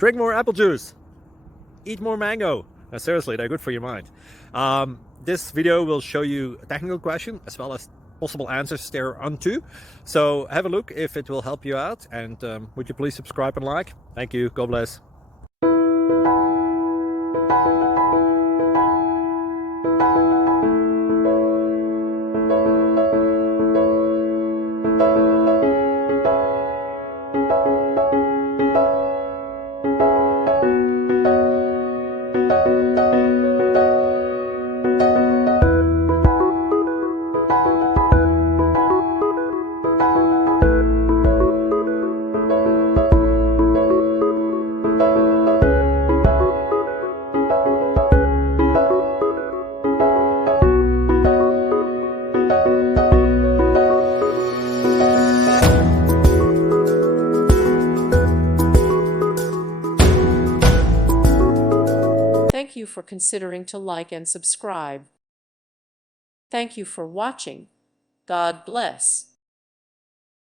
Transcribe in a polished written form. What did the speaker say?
Drink more apple juice. Eat more mango. Seriously, they're good for your mind. This video will show you a technical question as well as possible answers thereunto. So have a look if it will help you out, and would you please subscribe and like? Thank you. God bless. Thank you for considering to like and subscribe. Thank you for watching. God bless.